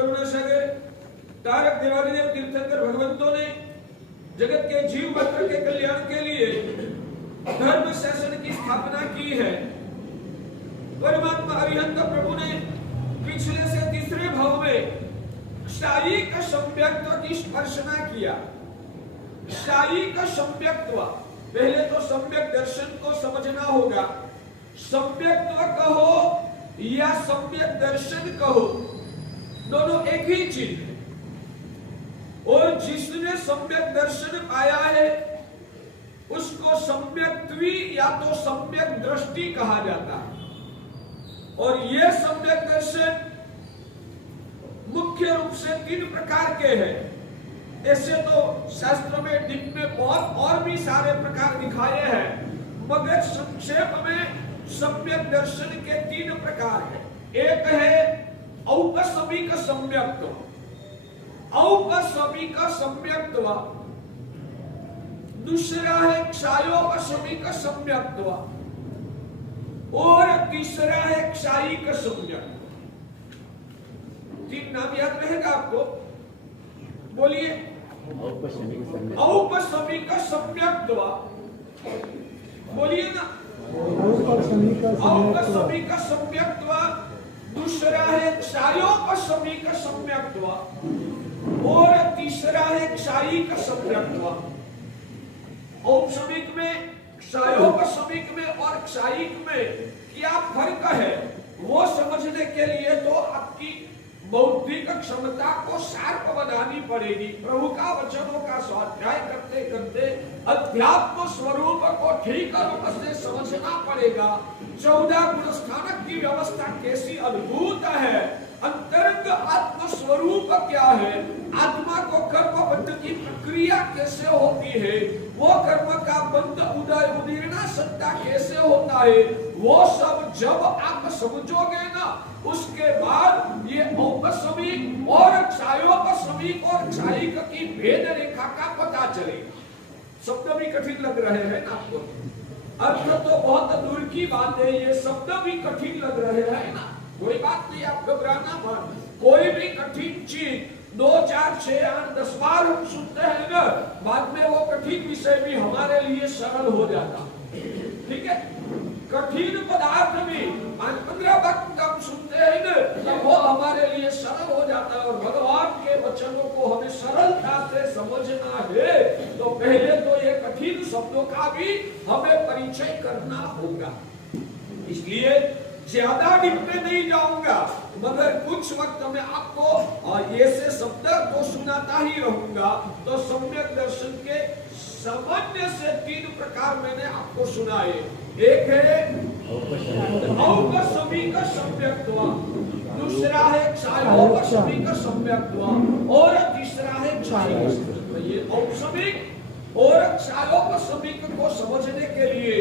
करुणा सागर तारक देवादिदेव तीर्थंकर भगवंतों ने जगत के जीव मात्र के कल्याण के लिए धर्म शासन की स्थापना की है। परमात्मा अरिहंत प्रभु ने पिछले से तीसरे भाव में शारीरिक सम्यक्त्व की स्पर्शना किया। शारीरिक सम्यक्त्व, पहले तो सम्यक दर्शन को समझना होगा। सम्यक्त्व कहो या सम्यक दर्शन कहो, दोनों एक ही चीज है। और जिसने सम्यक दर्शन पाया है उसको सम्यक्त्वी या तो सम्यक दृष्टि कहा जाता है। और यह सम्यक दर्शन मुख्य रूप से 3 प्रकार के हैं। ऐसे तो शास्त्र में डिप में बहुत और भी सारे प्रकार दिखाए हैं, मगर संक्षेप में सम्यक दर्शन के 3 प्रकार हैं। एक है औपसमिक सम्यक्त्व, औपसमिक सम्यक्त्व। दूसरा है क्षायोपसमिक सम्यक्त्व और तीसरा है क्षायिक सम्यक्त्व। 3 नाम याद रहेगा आपको, बोलिए। औपसमिक सम्यक्त्व, बोलिए ना। औपसमिक सम्यक्त्व, दूसरा है क्षायोपसमिक सम्यक्त्व और तीसरा है क्षायिक सम्यक्त्व। औपसमिक में, क्षायोपसमिक में और क्षायिक में क्या फर्क है वो समझने के लिए तो आपकी बौद्धिक क्षमता को शार्प बनानी पड़ेगी। प्रभु का वचनों का स्वाध्याय करते करते अध्यात्म स्वरूप को ठीक रूप से समझना पड़ेगा। 14 गुण स्थानक की व्यवस्था कैसी अद्भुत है, अंतरंग आत्म स्वरूप क्या है, आत्मा को कर्मबंध की प्रक्रिया कैसे होती है, वो कर्म का बंध उदय उदीर्णा सत्ता कैसे होता है, वो सब जब आप समझोगे ना, उसके बाद ये औपसमिक और क्षायोपसमिक और क्षायिक की भेद रेखा का पता चलेगा। शब्द भी कठिन लग रहे हैं ना आपको, अर्थ तो बहुत दूर की बात है, ये शब्द भी कठिन लग रहे हैं ना। कोई बात नहीं, आप घबराना मत। कोई भी कठिन चीज 2, 4, 6, 8, 10 बार हम सुनते हैं ना, बाद में वो कठिन विषय भी हमारे लिए सरल हो जाता। ठीक है, कठिन पदार्थ भी 5-15 वक्त हम सुनते हैं ना, तो वो हमारे लिए सरल हो जाता है। और भगवान के वचनों को हमें सरलता से समझना है तो पहले तो ये कठिन शब्दों का भी हमें परिचय करना होगा। इसलिए ज्यादा डीप में नहीं जाऊंगा, मगर कुछ वक्त में आपको ऐसे शब्द को सुनाता ही रहूंगा। तो सम्यक दर्शन के सामान्य से 3 प्रकार मैंने आपको सुनाए। एक है औपसमिक सम्यक्त्व, दूसरा है क्षायोपसमिक सम्यक्त्व और तीसरा है क्षायिक सम्यक्त्व। ये औपसमिक और क्षायोपसमिक को समझने के लिए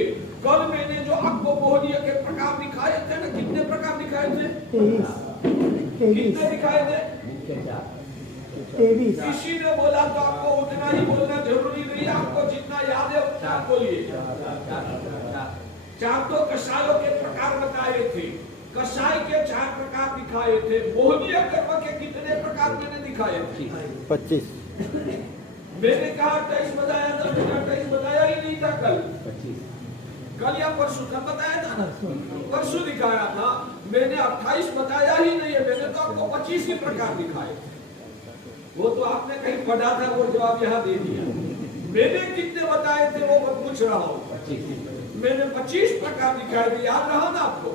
कल मैंने जो आपको बोहनीय के प्रकार दिखाए थे ना, कितने प्रकार दिखाए थे? 23 कितने दिखाए थे? 23। किसी ने बोला तो आपको उतना ही बोलना जरूरी नहीं, आपको जितना याद है उतना बोलिए। 4 तो कषायों के प्रकार बताए थे, कषाय के 4 प्रकार दिखाए थे। बोहनीय कर्म के कितने प्रकार मैंने दिखाए थे? 25। मैंने कहा 23 बताया था, मैंने 23 बताया ही नहीं था कल या परसों, कब बताया था? परसों दिखाया था। मैंने 28 बताया ही नहीं है, मैंने तो आपको 25 ही प्रकार दिखाए। वो तो आपने कहीं पढ़ा था, वो जवाब यहाँ दे दिया। मैंने कितने बताए थे वो मैं पूछ रहा हूँ। मैंने 25 प्रकार दिखाए थे, याद रहा ना आपको?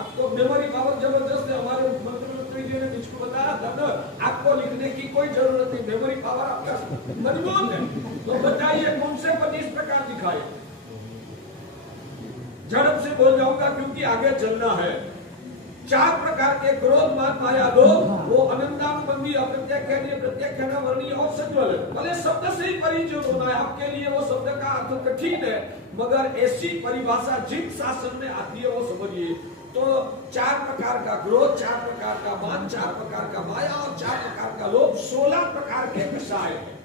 आपको मेमोरी पावर जबरदस्त है। हमारे मंत्री जी ने मुझको बताया था ना, आपको लिखने की कोई जरूरत नहीं, मेमोरी पावर आपका मजबूत है। तो बताइए कौन से 25 प्रकार दिखाए? झड़प से बोल जाऊंगा क्योंकि आगे चलना है। 4 प्रकार के क्रोध, मान, माया, लोभ, वो अनंतानुबंधी, अप्रत्याख्यान, प्रत्याख्यान, वर्णीय और संज्वल। भले शब्द से ही परिचित होना है, आपके लिए वो शब्द का अर्थ कठिन है, मगर ऐसी परिभाषा जिन शासन में आती है वो समझिए। तो 4 प्रकार का क्रोध, 4 प्रकार का मान, 4 प्रकार का माया और 4 प्रकार का लोभ, 16 प्रकार के कषाय है।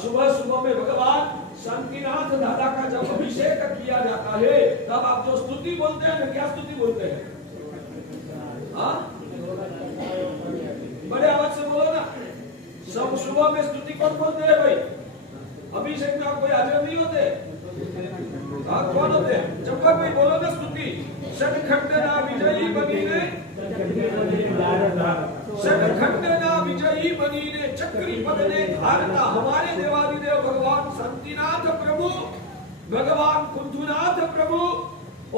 सुबह सुबह में भगवान शांतिनाथ दादा का जब अभिषेक किया जाता है तब आप जो स्तुति बोलते हैं, क्या स्तुति बोलते हैं? अब सुबह में स्तुति कौन बोलते हैं भाई? अभिषेक में आप कोई हाजिर नहीं होते? कौन होते हैं? चंपक भाई बोलो ना स्तुति। सटखंडना विजयी बनीने, सटखंडना विजयी बनीने, चक्री पदने धारता। हमारे देवादिदेव भगवान शांतिनाथ प्रभु, भगवान कुंथुनाथ प्रभु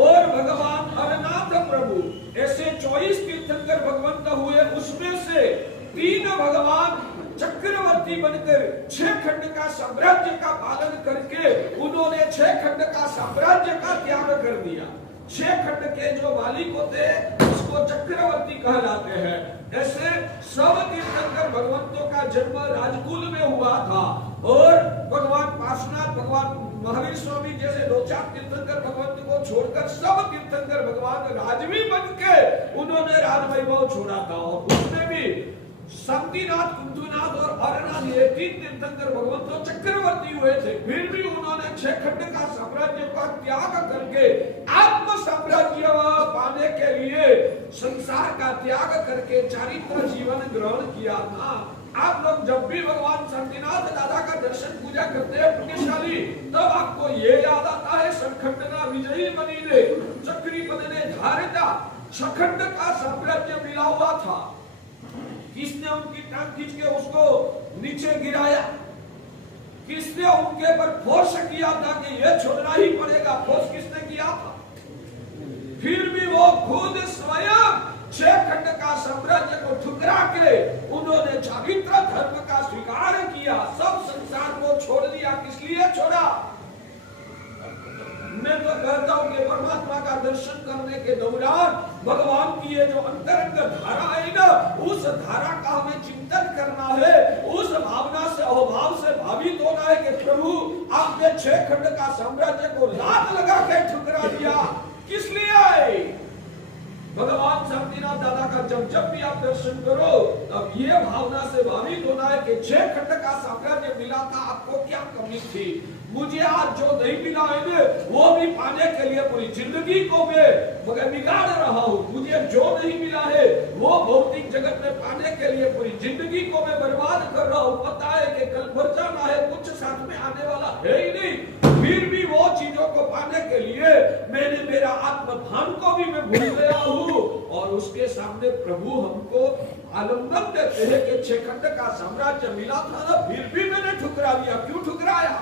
और भगवान हरनाथ प्रभु, ऐसे 24 तीर्थंकर भगवंत हुए। उसमें से 3 भगवान चक्रवर्ती बनकर 6 खंड का साम्राज्य का पालन करके उन्होंने 6 खंड का साम्राज्य का त्याग कर दिया। 6 खंड के जो मालिक होते हैं उसको चक्रवर्ती कहलाते हैं। ऐसे सब तीर्थंकर भगवंतों का जन्म राजकुल में हुआ था और भगवान पार्श्वनाथ, भगवान महावीर स्वामी जैसे 2-4 तीर्थंकर भगवंत को छोड़कर सब तीर्थंकर भगवान राजवी बन के उन्होंने राजवैभव छोड़ा था। और उसमें भी शांतिनाथ, कुंथुनाथ और हरनाथ ये 3 तीर्थंकर भगवंत तो चक्रवर्ती हुए थे। फिर भी उन्होंने 6 खंड का साम्राज्य का त्याग करके आत्म साम्राज्य पाने के लिए संसार का त्याग करके चारित्र जीवन ग्रहण किया था। आप लोग जब भी भगवान शांतिनाथ दादा का दर्शन पूजा करते हैं पुण्यशाली, तब आपको ये याद आता है सटखंडना विजयी बनीने, चक्री पदने धारता। 6 खंड का साम्राज्य मिला हुआ था। किसने उनकी टांग खींच के उसको नीचे गिराया? किसने उनके पर फोर्स किया था कि यह छोड़ना ही पड़ेगा? फोर्स किसने किया था? फिर भी वो खुद स्वयं 6 खंड का साम्राज्य को ठुकरा के उन्होंने चारित्र धर्म का स्वीकार किया, सब संसार को छोड़ दिया। किस लिए छोड़ा? मैं तो कहता हूं कि परमात्मा का दर्शन करने के दौरान भगवान की ये जो अंतरंग धारा है ना, उस धारा का हमें चिंतन करना है। उस भावना से, अहोभाव से भावित होना है कि प्रभु आपने 6 खंड का साम्राज्य को लात लगा के ठुकरा दिया। किस लिए आए? भगवान शांतिनाथ दादा का जब भी आप दर्शन करो तब ये भावना से भावित होना है कि 6 खंड का साम्राज्य मिला था, आपको क्या कमी थी? मुझे आज जो नहीं मिला है वो भी पाने के लिए पूरी जिंदगी को मैं मगर बिगाड़ रहा हूँ। मुझे जो नहीं मिला है वो भौतिक जगत में पाने के लिए पूरी जिंदगी को मैं बर्बाद कर रहा हूँ। पता है कि कल मर जाना है, कुछ साथ में आने वाला है ही नहीं, फिर भी वो चीजों को पाने के लिए मैंने मेरा आत्मभान को भी मैं भूल गया हूँ। और उसके सामने प्रभु हमको आलम्बन देते हैं कि 6 खंड का साम्राज्य मिला था ना, फिर भी मैंने ठुकरा दिया। क्यों ठुकराया?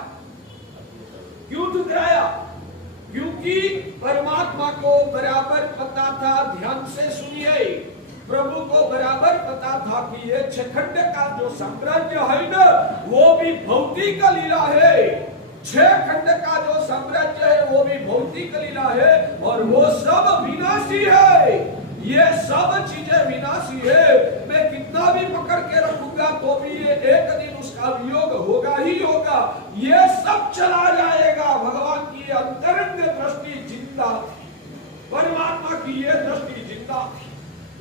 क्यों ठुकराया? क्योंकि परमात्मा को बराबर पता था। ध्यान से सुनिए, प्रभु को बराबर पता था कि ये 6 खंड का जो साम्राज्य है ना, वो भी भौतिक लीला है। 6 खंड का जो साम्राज्य है वो भी भौतिक लीला है और वो सब विनाशी है। ये सब चीजें विनाशी है। मैं कितना भी पकड़ के रखूंगा तो भी ये एक दिन उसका वियोग होगा ही होगा। ये सब चला जाएगा। भगवान की अंतरंग दृष्टि जिंदा, परमात्मा की ये दृष्टि जिंदा।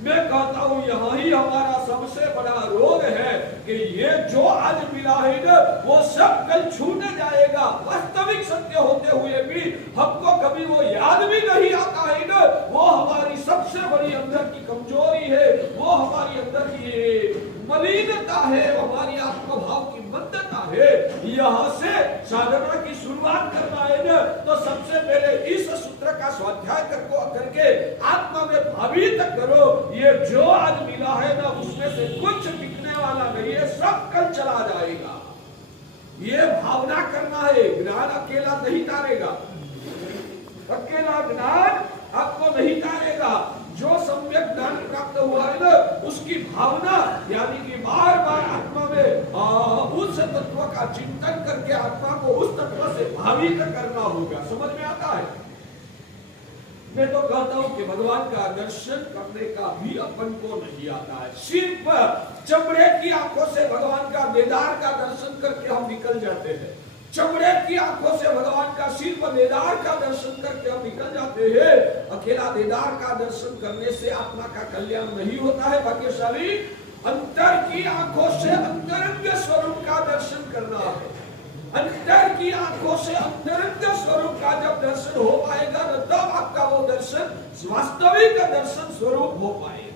मैं कहता हूं यहाँ ही हमारा सबसे बड़ा रोग है कि ये जो आज मिला है ना, वो सब कल छूट जाएगा। वास्तविक सत्य होते हुए भी हमको कभी वो याद भी नहीं आता है ना। वो हमारी सबसे बड़ी अंदर की कमजोरी है, वो हमारी अंदर की मलिनता है, हमारी आत्मभाव की मंदता है। यहाँ से साधना की शुरुआत करना है ना, तो सबसे पहले इस सूत्र का स्वाध्याय करके आत्मा में भावित करो। ये जो आज मिला है ना, उसमें से कुछ टिकने वाला नहीं है, सब कल चला जाएगा। ये भावना करना है। ज्ञान अकेला नहीं तारेगा, अकेला ज्ञान आपको नहीं तारेगा। जो सम्यक ज्ञान प्राप्त हुआ है ना, उसकी भावना यानी कि बार बार आत्मा में उस तत्व का चिंतन करके आत्मा को उस तत्व से भावित करना होगा। समझ में आता है? मैं तो कहता हूं कि भगवान का दर्शन करने का भी अपन को नहीं आता है। सिर्फ चमड़े की आंखों से भगवान का दीदार का दर्शन करके हम निकल जाते हैं। चमड़े की आंखों से भगवान का सिर्फ दीदार का दर्शन करके हम निकल जाते हैं। अकेला दीदार का दर्शन करने से आत्मा का कल्याण नहीं होता है। भाग्यशाली अंतर की आंखों से अंतरंग स्वरूप का दर्शन करना है। अंतर की आंखों से अंतरंग स्वरूप का जब दर्शन हो पाएगा न, तब आपका वो दर्शन वास्तविक दर्शन स्वरूप हो पाएगा।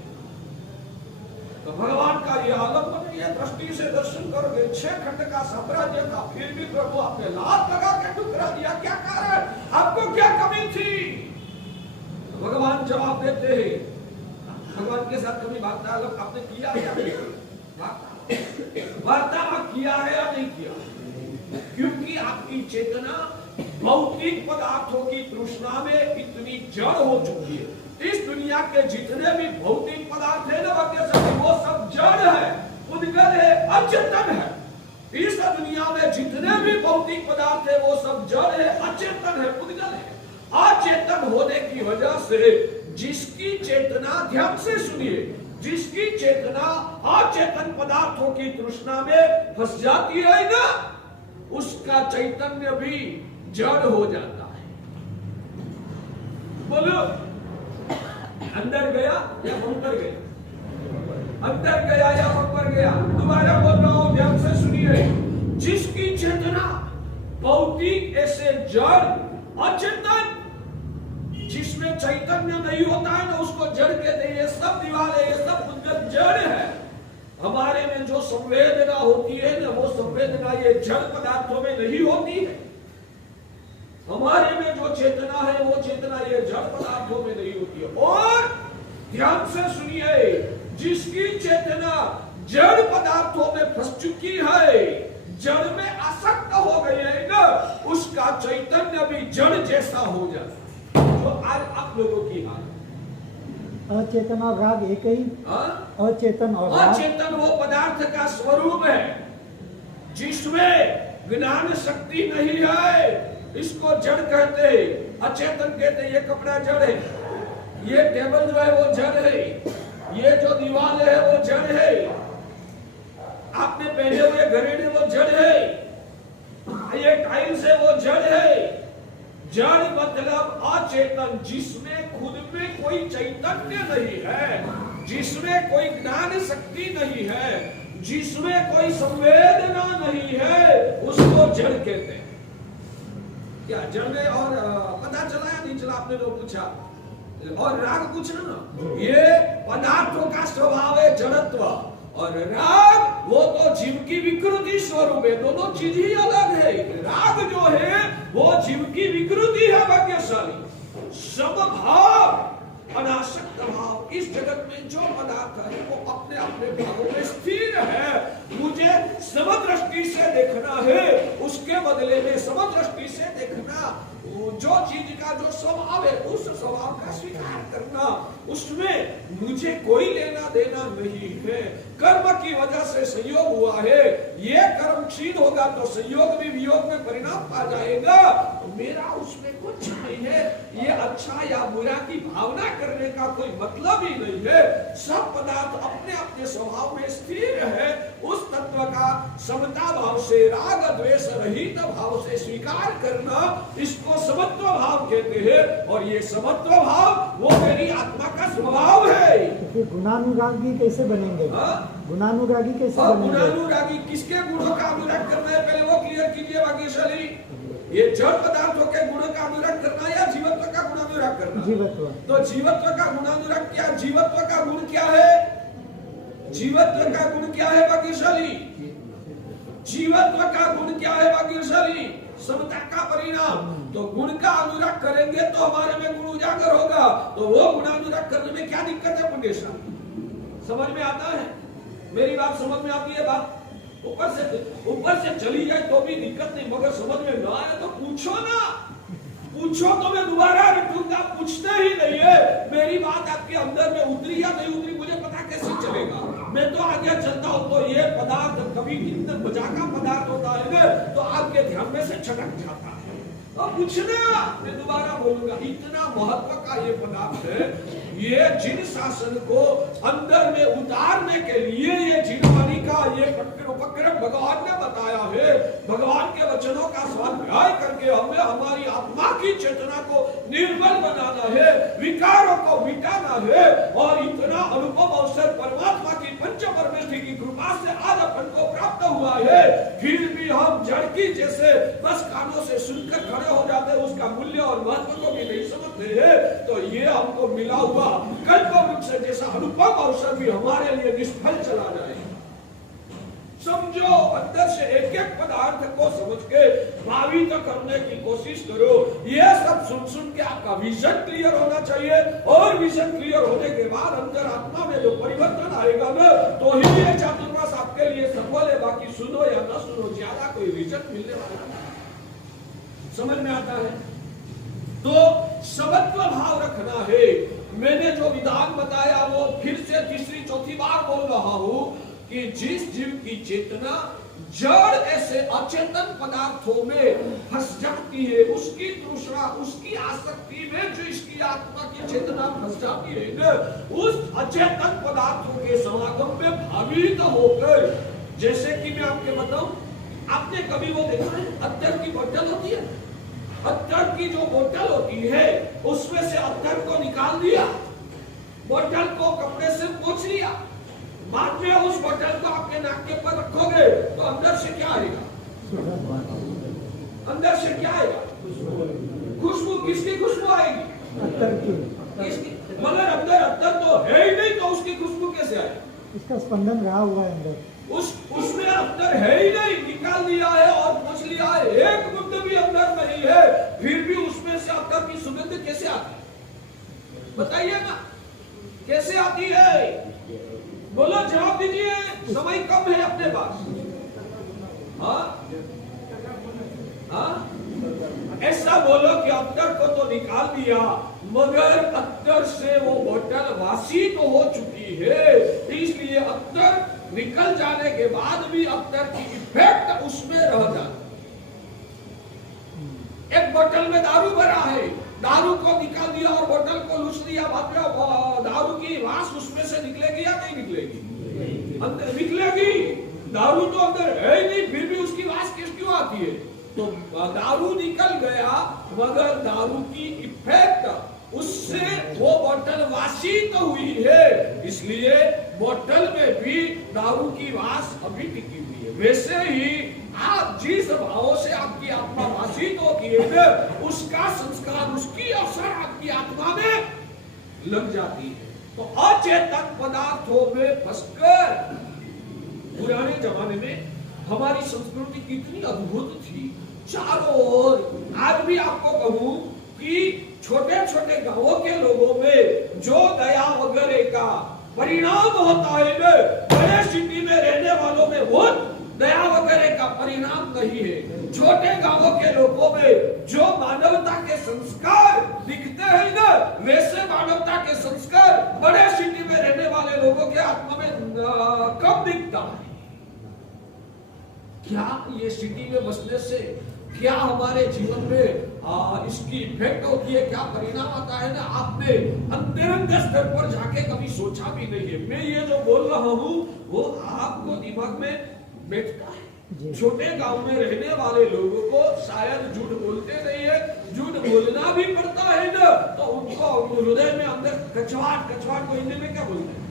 तो भगवान का ये आलम्बन की दृष्टि से दर्शन करोगे, 6 खंड का साम्राज्य था, फिर भी प्रभु आपने लात लगा के टुकड़ा दिया, क्या कारण? आपको क्या कमी थी? भगवान जवाब देते हैं, भगवान के साथ कभी वार्तालाप आपने किया या नहीं? वार्तालाप किया है या नहीं किया? क्योंकि आपकी चेतना भौतिक पदार्थों की तृष्णा में इतनी जड़ हो चुकी है। इस दुनिया के जितने भी भौतिक पदार्थ है ना, वो सब जड़ है, उद्गत है, अचेतन है। इस दुनिया में जितने भी भौतिक पदार्थ है वो सब जड़ है, अचेतन है, उद्गत है। अचेतन होने की वजह से जिसकी चेतना, ध्यान से सुनिए, जिसकी चेतना अचेतन पदार्थों की तृष्णा में फंस जाती है ना, उसका चैतन्य भी जड़ हो जाता है। बोलो, अंदर गया या ऊपर गया? अंदर गया या ऊपर गया? दोबारा बोल रहा हूं, ध्यान से सुनिए। जिसकी चेतना भौतिक ऐसे जड़ अचेतन, जिसमें चैतन्य नहीं होता है ना, उसको जड़ कहते हैं। ये सब दीवारें, ये सब उद्गत जड़ है। हमारे में जो संवेदना होती है ना, वो संवेदना ये जड़ पदार्थों में नहीं होती है। हमारे में जो चेतना है वो चेतना ये जड़ पदार्थों में नहीं होती है। और ध्यान से सुनिए, जिसकी चेतना जड़ पदार्थों में फंस चुकी है, जड़ में आसक्त हो गई है ना, उसका चैतन्य भी जड़ जैसा हो जाता है। तो आज आप लोगों की हाल, अचेतन और राग एक ही? अचेतन और राग, अचेतन वो पदार्थ का स्वरूप है जिसमें ज्ञान शक्ति नहीं है, इसको जड़ कहते हैं। अचेतन कहते हैं ये कपड़ा जड़ है, ये टेबल जो है वो जड़ है, ये जो दीवार है वो जड़ है, आपने पहने हुए घरेड़े वो जड़ है, ये टाइल्स है वो जड़ है। जड़ मतलब अचेतन, जिसमें खुद में कोई चैतन्य नहीं है, जिसमें कोई ज्ञान शक्ति नहीं है, जिसमें कोई संवेदना नहीं है, उसको जड़ कहते हैं। क्या जड़ में? और पता चला या नहीं चला? आपने लोग पूछा। और राग पूछना ना, ये पदार्थों का स्वभाव है जड़त्व, और राग वो तो जीव की विकृति स्वरूप है। दोनों चीज ही अलग है। राग जो है वो जीव की विकृति है, भाग्यशाली। समभाव, अनासक्त भाव, इस जगत में जो पदार्थ है वो अपने अपने भावों में स्थिर है। मुझे समदृष्टि से देखना है, उसके बदले में समदृष्टि से देखना, जो चीज का जो स्वभाव है उस स्वभाव का स्वीकार करना, उसमें मुझे कोई लेना देना नहीं है। कर्म की वजह से संयोग हुआ है, ये कर्म क्षीण होगा तो संयोग भी वियोग में परिणाम पा जाएगा, तो मेरा उसमें कुछ नहीं है। ये अच्छा या बुरा की भावना करने का कोई मतलब ही नहीं है। सब पदार्थ अपने अपने स्वभाव में स्थिर है। उस तत्व का समता भाव से, राग द्वेष रहित भाव से स्वीकार करना, इसको समत्व भाव कहते हैं। और ये समत्व भाव वो मेरी आत्मा का स्वभाव है। तो फिर गुणानुरागी कैसे बनेंगे? गुणानुरागी कैसे बनेंगे? गुणानुरागी किसके गुणों का अनुराग करना है, पहले वो क्लियर कीजिए भाग्यशाली। ये जड़ पदार्थों के गुणों का अनुराग करना या जीवत्व का गुणानुराग करना? जीवत्व। तो जीवत्व का गुणानुराग क्या? जीवत्व का गुण क्या है? जीवत्व का गुण क्या है भाग्यशाली? जीवत्व का गुण क्या है भाग्यशाली? समता का परिणाम। तो गुण का अनुराग करेंगे तो हमारे में गुण उजागर होगा। तो वो गुणानुराग करने में क्या दिक्कत है भाग्यशाली? समझ में आता है? मेरी बात समझ में आती है? बात ऊपर से चली जाए तो भी दिक्कत नहीं, मगर समझ में ना आए तो पूछो ना, पूछो तो मैं दोबारा रिपीटूंगा। पूछते ही नहीं है। मेरी बात आपके अंदर में उतरी या नहीं उतरी मुझे पता कैसे चलेगा? मैं तो आगे चलता हूं तो ये पदार्थ कभी इतना मजा का पदार्थ होता है ना, तो आपके ध्यान में से छटक जाता है। अब पूछना, मैं दोबारा बोलूंगा, इतना महत्व का ये पदार्थ है। ये जिन शासन को अंदर में उतारने के लिए ये जिनवाणी का ये उपक्रम भगवान ने बताया है। भगवान के वचनों का स्वाध्याय करके हमें हमारी आत्मा की चेतना को निर्मल बनाना है, विकारों को मिटाना है। और इतना अनुपम अवसर परमात्मा की पंच परमेष्ठी की कृपा से आज अपन को प्राप्त हुआ है। फिर भी हम जड़ की जैसे बस कानों से सुनकर खड़े हो जाते हैं, उसका मूल्य और महत्व को भी नहीं समझते हैं। तो ये हमको मिला हुआ कल्प वृक्ष जैसा अनुपम अवसर भी हमारे लिए निष्फल चला जाएगा। समझो, अंदर से एक एक पदार्थ को समझ के भावित करने की कोशिश करो। ये सब सुन सुन के आपका विजन क्लियर होना चाहिए, और विजन क्लियर होने के बाद अंदर आत्मा में जो परिवर्तन आएगा ना, तो ही ये चातुर्मास आपके लिए सफल है। बाकी सुनो या न सुनो, ज्यादा कोई विजन मिलने वाला नहीं। समझ में आता है? तो समत्व भाव रखना है। मैंने जो विधान बताया वो फिर से तीसरी चौथी बार बोल रहा हूं कि जिस जीव की चेतना जड़ ऐसे अचेतन पदार्थों में फंस जाती है, उसकी तृष्णा, उसकी आसक्ति में जो इसकी आत्मा की चेतना फंस जाती है ना, उस अचेतन पदार्थों के समागम में भावित होकर, जैसे कि मैं आपके बताऊं, आपने कभी वो देखा है अत्तर की बोतल होती है, अत्तर की जो बोतल होती है उसमें से अत्तर को निकाल दिया, बोतल को कपड़े से पोंछ लिया, बाद में उस बोतल को आपके नाक के पर रखोगे तो अंदर से क्या आएगा? अंदर से क्या आएगा? खुशबू। किसकी खुशबू आएगी? अत्तर की। किसकी? मगर अंदर अत्तर तो है ही नहीं, तो उसकी खुशबू कैसे आएगी? इसका स्पंदन रहा हुआ है अंदर। उसमें अंदर है ही नहीं, निकाल दिया है और पूछ लिया है, एक बुद्ध भी अंदर नहीं है, फिर भी उसमें से अत्तर की सुगंध कैसे आती है? बताइए ना, कैसे आती है? बोलो, जवाब दीजिए, समय कम है अपने पास। हाँ हाँ, ऐसा बोलो कि अत्तर को तो निकाल दिया, मगर अत्तर से वो बोतल वासी तो हो चुकी है, इसलिए अत्तर निकल जाने के बाद भी अत्तर की इफेक्ट उसमें रह जाती। एक बोतल में दारू भरा है, दारू को निकाल दिया और बोतल को लूच दिया, बाद में दारू की वास उसमें से निकलेगी या नहीं निकलेगी? अंदर निकलेगी। दारू तो अंदर है ही नहीं, फिर भी उसकी वास क्यों आती है? तो दारू निकल गया, मगर दारू की इफेक्ट उससे वो बोतल वासी तो हुई है, इसलिए बोतल में भी दारू की वास अभी टिकी हुई है। वैसे ही आप जिस भावों से आपकी आत्मा वासित होती है, उसका संस्कार, उसकी असर आपकी आत्मा में लग जाती है। तो अचेतन पदार्थों में फंसकर, पुराने जमाने में हमारी संस्कृति कितनी अद्भुत थी, चारों ओर। आज भी आपको कहूं कि छोटे छोटे गांवों के लोगों में जो दया वगैरह का परिणाम होता है ना, बड़े सिटी में रहने वालों में वो दया वगैरह का परिणाम नहीं है। छोटे गांवों के लोगों में जो मानवता के संस्कार दिखते हैं ना, वैसे मानवता के संस्कार बड़े सिटी में रहने वाले लोगों के आत्मा में कम दिखता है। क्या ये सिटी में बसने से क्या हमारे जीवन में इसकी इफेक्ट होती है, क्या परिणाम आता है ना, आपने अंतरंग स्तर पर जाके कभी सोचा भी नहीं है। मैं ये जो बोल रहा हूँ वो आपको दिमाग में बैठता है। छोटे गांव में रहने वाले लोगों को शायद झूठ बोलते नहीं है, झूठ बोलना भी पड़ता है ना, तो उनको हृदय में अंदर कचवाट को हिंदी में क्या बोलते हैं,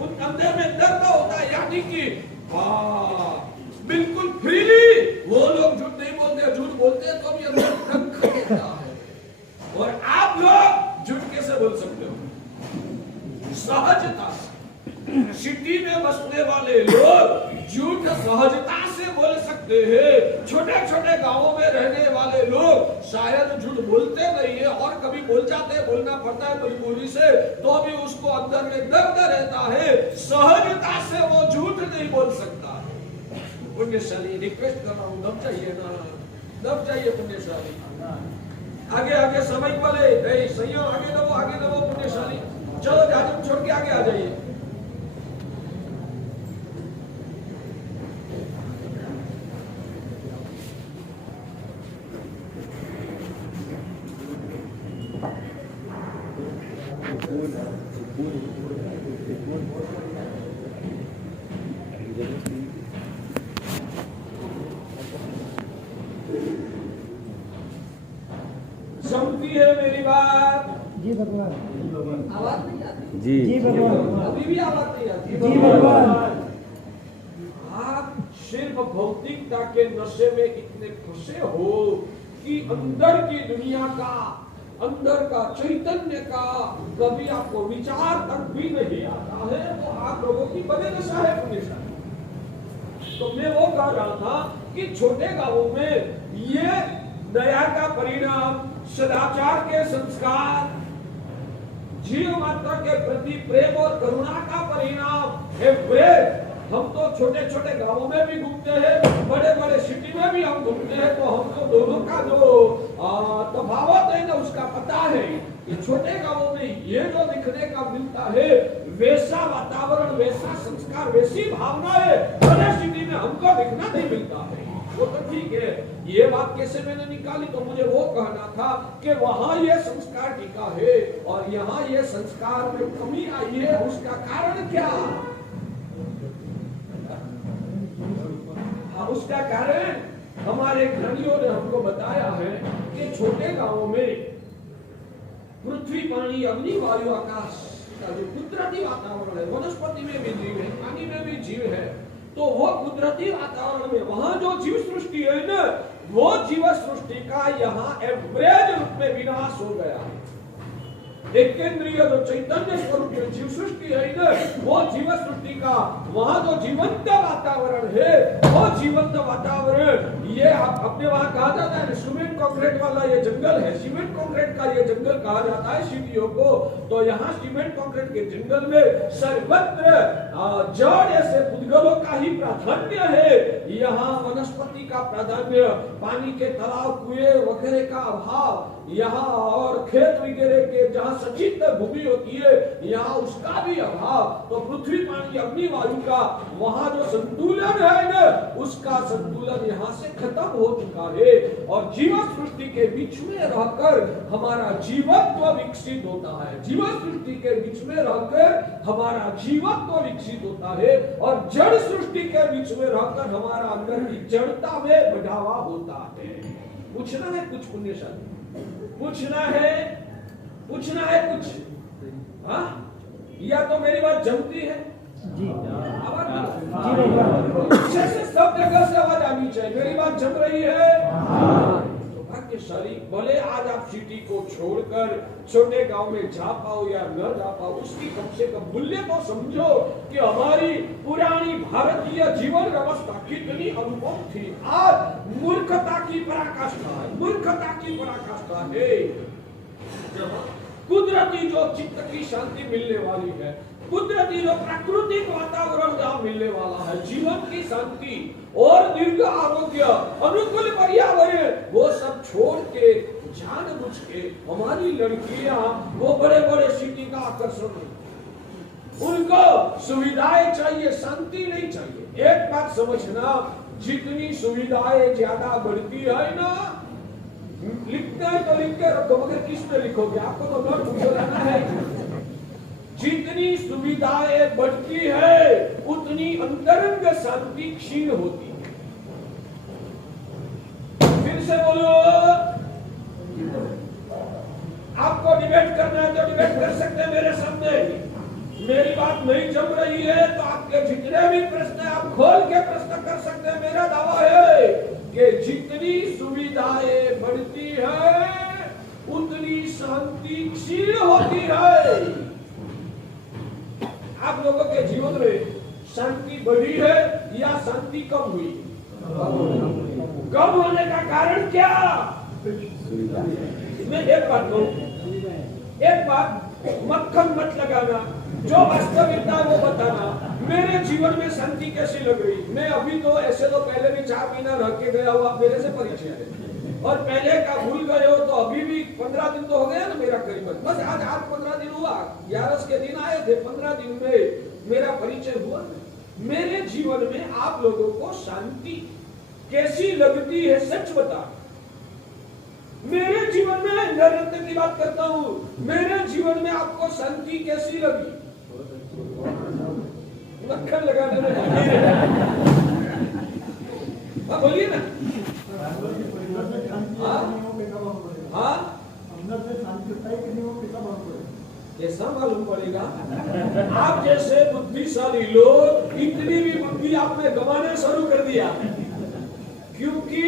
उन अंदर में दर्द होता है, यानी कि बिल्कुल फ्रीली वो लोग झूठ नहीं बोलते, झूठ बोलते हैं तो भी अंदर धक देता है। और आप लोग झूठ कैसे बोल सकते हो? सहजता से। सिटी में बसने वाले लोग झूठ सहजता से बोल सकते हैं, छोटे छोटे गांवों में रहने वाले लोग शायद झूठ बोलते नहीं है, और कभी बोल जाते हैं, बोलना पड़ता है मजबूरी से, तो भी उसको अंदर में दर्द रहता है, सहजता से वो झूठ नहीं बोल सकता। पुण्यशाली, रिक्वेस्ट कर रहा हूँ, दम चाहिए ना, दम चाहिए पुण्यशाली। आगे आगे समय वाले सही हो, आगे दबो पुण्यशाली। चलो जाजम छोड़ के आगे आ जाइए। समझती है मेरी बात? जी भगवान। आवाज नहीं आती? जी भगवान। अभी भी आवाज नहीं आती? जी भगवान। आप सिर्फ भौतिकता के नशे में इतने फंसे हो कि अंदर की दुनिया का, अंदर का चैतन्य का कभी आपको विचार तक भी नहीं आता है, तो आप लोगों की बड़े नशा है पुण्यशाली। तो मैं वो कह रहा था कि छोटे गांवों में ये दया का परिणाम, सदाचार के संस्कार, जीव मात्र के प्रति प्रेम और करुणा का परिणाम है प्रेम। हम तो छोटे छोटे गांवों में भी घूमते हैं, बड़े बड़े सिटी में भी हम घूमते हैं, तो हमको दोनों का जो तफावत है ना उसका पता है। ये छोटे गांवों में ये जो दिखने का मिलता है, वैसा वातावरण, वैसा संस्कार, वैसी भावना है बड़े सिटी में हमको दिखना नहीं मिलता है। वो तो ठीक है, ये बात कैसे मैंने निकाली, तो मुझे वो कहना था कि वहां ये संस्कार टिका है और यहाँ ये संस्कार में कमी आई है, उसका कारण क्या? उसका कारण हमारे ज्ञानियों ने हमको बताया है कि छोटे गांवों में पृथ्वी, पानी, अग्नि, वायु, आकाश का जो कुदरती वातावरण है, वनस्पति में भी जीव है, पानी में भी जीव है, तो वो कुदरती वातावरण में वहां जो जीव सृष्टि है ना, वो जीव सृष्टि का यहाँ एवरेज रूप में विनाश हो गया है। एक केंद्रीय जो चैतन्य स्वरूप जीव सृष्टि है ना, वो जीव सृष्टि का वहां जो जीवंत वातावरण है, वो जीवंत वातावरण, ये अपने वहां कहा जाता है सीमेंट कंक्रीट वाला ये जंगल है, सीमेंट कंक्रीट का ये जंगल कहा जाता है सिटियों को। तो यहाँ सीमेंट कंक्रीट के जंगल में सर्वत्र जड़ ऐसे पुद्गलों का ही प्राधान्य है, यहाँ वनस्पति का प्राधान्य, पानी के तालाब, कुएं वगैरह का अभाव यहाँ, और खेत वगैरह के जहाँ सचित भूमि होती है यहाँ उसका भी अभाव। तो पृथ्वी, पानी, अग्नि, वायु का वहाँ जो संतुलन है ना, उसका संतुलन यहाँ से खत्म हो चुका है और जीव सृष्टि के बीच में रहकर हमारा जीवत्व विकसित होता है। जीव सृष्टि के बीच में रहकर हमारा जीवत्व विकसित होता है और जड़ सृष्टि के बीच में रहकर हमारा अंदर की जड़ता में बढ़ावा होता है। पूछना है कुछ पुण्यशाली, पूछना है कुछ, हाँ? या तो मेरी बात जमती है जी, पीछे से सब जगह से आवाज आनी चाहिए, मेरी बात जम रही है। तो भाग्यशाली, भले आज आप सिटी को छोड़कर छोटे गांव में जा पाओ या न जा पाओ, उसकी कम से कम मूल्य तो समझो कि हमारी पुरानी भारतीय जीवन व्यवस्था कितनी अनुपम थी। आज मूर्खता की पराकाष्ठा है, मूर्खता की पराकाष्ठा है। कुदरती जो चित्त की शांति मिलने वाली है, कुदरती जो प्राकृतिक वातावरण जहाँ मिलने वाला है, जीवन की शांति और दीर्घ आरोग्य, अनुकूल पर्यावरण, वो सब छोड़ के जानबूझ के हमारी लड़कियां वो बड़े बड़े सिटी का आकर्षण, उनको सुविधाएं चाहिए, शांति नहीं चाहिए। एक बात समझना, जितनी सुविधाएं ज्यादा बढ़ती है ना, लिखते हैं तो लिख के रखो, मगर किस पे लिखोगे? आपको तो नोट पूछो रहना है। जितनी सुविधाएं बढ़ती है उतनी अंतरंग शांति क्षीण होती है। फिर से बोलो, आपको डिबेट करना है तो डिबेट कर सकते हैं मेरे सामने। मेरी बात नहीं जम रही है तो आपके जितने भी प्रश्न है आप खोल के प्रश्न कर सकते हैं। मेरा दावा है कि जितनी सुविधाएं बढ़ती है उतनी शांति क्षीण होती है। आप लोगों के जीवन में शांति बढ़ी है या शांति कम हुई? कम होने का कारण क्या? मैं एक बात कहूं, एक बात मक्खन मत लगाना, जो वास्तविकता वो बताना। मेरे जीवन में शांति कैसी लग रही? मैं अभी तो ऐसे तो पहले भी 4 महीना रह के गया हुआ, मेरे से परिचय है, और पहले का भूल गए हो तो अभी भी 15 दिन तो हो गया ना मेरा करीबन। बस आज 15 दिन हुआ, 11 के दिन आए थे, 15 दिन में मेरा परिचय हुआ। मेरे जीवन में आप लोगों को शांति कैसी लगती है सच बता। मेरे जीवन में, नरेंद्र की बात करता हूं, मेरे जीवन में आपको शांति कैसी लगी? मक्खन लगाने में बोलिए ना। कैसा मालूम पड़ेगा? आप जैसे बुद्धिशाली लोग इतनी भी बुद्धि आपने गंवाना शुरू कर दिया, क्योंकि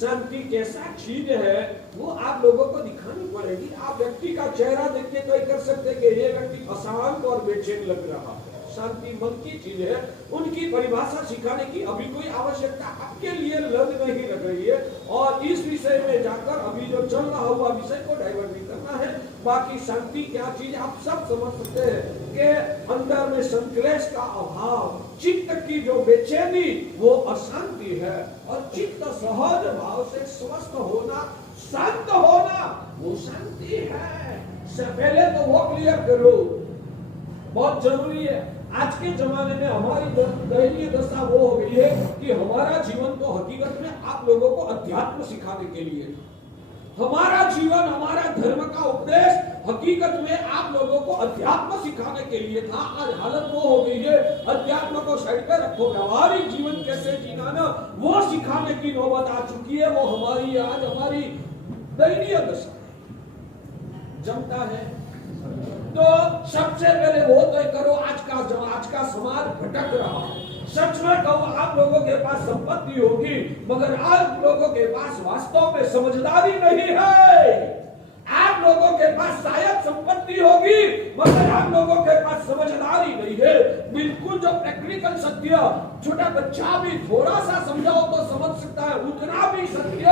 शांति कैसा चीज है वो आप लोगों को दिखानी पड़ेगी। आप व्यक्ति का चेहरा देख के तो कर सकते कि ये व्यक्ति अशांत और बेचैन लग रहा है, शांति मन की चीज है, उनकी परिभाषा सिखाने की अभी कोई आवश्यकता आपके लिए लग नहीं रख रही है। और इस विषय में जाकर अभी जो चल रहा हुआ विषय को डाइवर्ट नहीं करना है। बाकी शांति क्या चीज आप सब समझ सकते हैं कि अंदर में संक्लेश का अभाव, चित्त की जो बेचैनी वो अशांति है, और चित्त सहज भाव से स्वस्थ होना, शांत होना वो शांति है। पहले तो वो क्लियर करो, बहुत जरूरी है। आज के जमाने में हमारी दयनीय दशा वो हो गई है कि हमारा जीवन तो हकीकत में आप लोगों को अध्यात्म सिखाने के लिए, हमारा जीवन, हमारा धर्म का उपदेश हकीकत में आप लोगों को अध्यात्म सिखाने के लिए था। आज हालत वो हो गई है, अध्यात्म को साइड पे रखो, व्यवहारिक जीवन कैसे जीना ना वो सिखाने की नौबत आ चुकी है। वो हमारी आज हमारी दयनीय दशा जमता है। तो सबसे पहले वो तय करो, आज का समाज भटक रहा है। सच में कहूं, आप लोगों के पास संपत्ति होगी, मगर आप लोगों के पास वास्तव में समझदारी नहीं है। आप लोगों के पास शायद संपत्ति होगी, मगर आप लोगों के पास समझदारी नहीं है। बिल्कुल जो प्रैक्टिकल सत्य छोटा बच्चा भी थोड़ा सा समझाओ तो समझ सकता है, उतना भी सत्य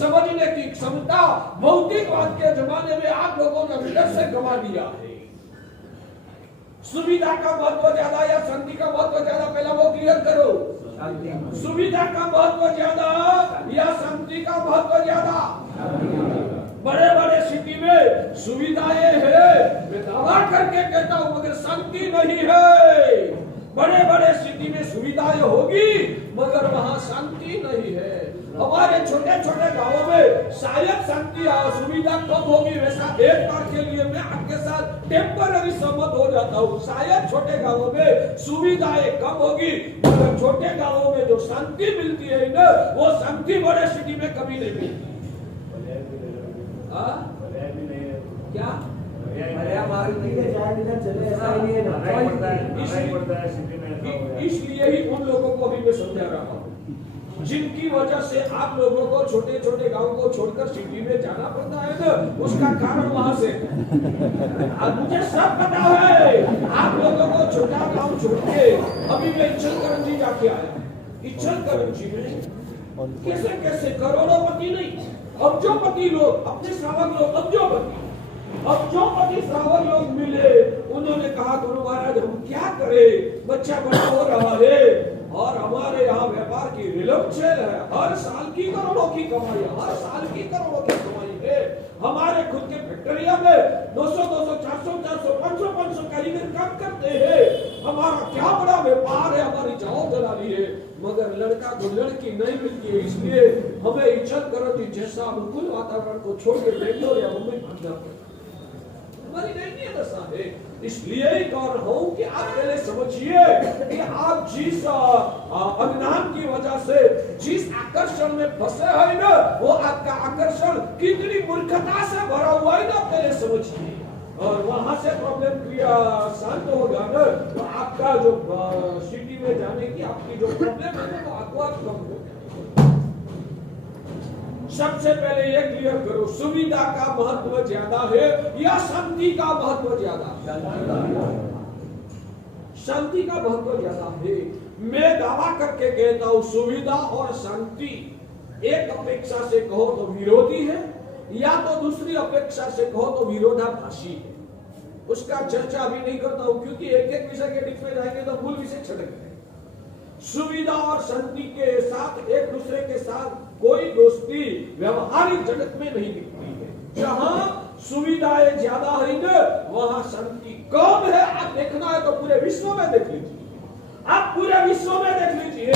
समझने की क्षमता भौतिकवाद के जमाने में आप लोगों ने अंदर से गंवा दिया है। सुविधा का महत्व ज्यादा या शांति का महत्व ज्यादा, पहला वो क्लियर करो। सुविधा का महत्व ज्यादा या शांति का महत्व ज्यादा? बड़े बड़े सिटी में सुविधाएं है, मैं दावा करके कहता हूं, मगर शांति नहीं है। बड़े बड़े सिटी में सुविधाएं होगी, मगर वहां शांति नहीं है। हमारे छोटे छोटे गांवों में शायद शांति और सुविधा कम होगी, वैसा एक बार के लिए मैं आपके साथ टेम्पररी सहमत हो जाता हूँ। शायद छोटे गांवों में सुविधाएं कम होगी, मगर छोटे गांवों में जो शांति मिलती है ना, वो शांति बड़े सिटी में कभी नहीं मिलती। क्या इसलिए ही उन लोगों को अभी मैं समझा रहा हूँ जिनकी वजह से आप लोगों को छोटे छोटे गांव को छोड़कर सिटी में जाना पड़ता है ना, उसका कारण वहां से मुझे सब पता है। आप लोगों को छोटा गांव छोड़ के अभी मैं इच्छलकरंजी जाके आया। इच्छलकरंजी में कैसे कैसे करोड़ोंपति नहीं, अब्जोपति लोग, अपने श्रावक लोग अब्जोपति श्रावक लोग मिले। उन्होंने कहा, गुरु महाराज हम क्या करें, बच्चा बड़ा हो रहा है और हमारे यहाँ व्यापार की रिलमछेल है, हर साल की करोड़ों की कमाई है, हर साल की करोड़ों की कमाई है। हमारे खुद के फैक्ट्रिया में 200 400 500 कारीगर काम करते हैं। हमारा क्या बड़ा व्यापार है, हमारी जाओ दलाली है, मगर लड़का को लड़की नहीं मिलती है। इसलिए हमें इच्छलकरंजी जैसा अनुकूल वातावरण को छोड़ के बेंगलोर या मुंबई भागना पड़ता है। हमारी नहीं दशा है। इसलिए ही कह रहा हूं कि आप पहले समझिए कि आप जिस अज्ञान की वजह से जिस आकर्षण में फंसे हैं ना, वो आपका आकर्षण कितनी मूर्खता से भरा हुआ है ना, पहले समझिए। और वहां से प्रॉब्लम क्रिया शांत होगा ना, तो आपका जो सिटी में जाने की आपकी जो प्रॉब्लम है वो आपको कम होगा। सबसे पहले ये क्लियर करो, सुविधा का महत्व ज्यादा है या शांति का महत्व ज्यादा? शांति का महत्व ज्यादा है। मैं दावा करके कहता हूं सुविधा और शांति एक अपेक्षा से कहो तो विरोधी है, या तो दूसरी अपेक्षा से कहो तो विरोधाभासी है। उसका चर्चा अभी नहीं करता हूं, क्योंकि एक एक विषय के बीच में जाएंगे तो मूल विषय छटक जाएगा। सुविधा और शांति के साथ एक दूसरे के साथ कोई दोस्ती व्यवहारिक जगत में नहीं दिखती है। जहां सुविधाएं ज्यादा है ना, वहां शांति कम है। आप देखना है तो पूरे विश्व में देख लीजिए, आप पूरे विश्व में देख लीजिए,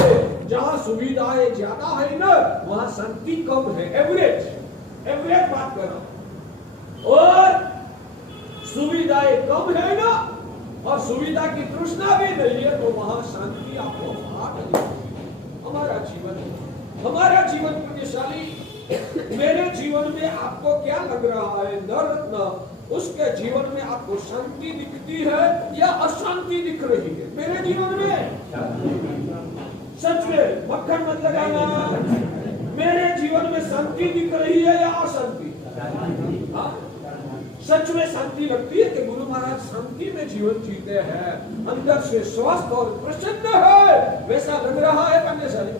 जहां सुविधाएं ज्यादा है ना, वहां शांति कम है। एवरेज बात कर रहा हूं। और सुविधाएं कम है ना, और सुविधा की तृष्णा भी नहीं है, तो वहां शांति आपको हमारा जीवन पुण्यशाली। मेरे जीवन में आपको क्या लग रहा है नररत्न, उसके जीवन में आपको शांति दिखती है या अशांति दिख रही है? मेरे जीवन में सच में मक्खन मत लगाना, मेरे जीवन में शांति दिख रही है या अशांति? सच में शांति लगती है कि गुरु महाराज शांति में जीवन जीते हैं, अंदर से स्वस्थ और प्रसन्न है, वैसा लग रहा है कन्या सारी।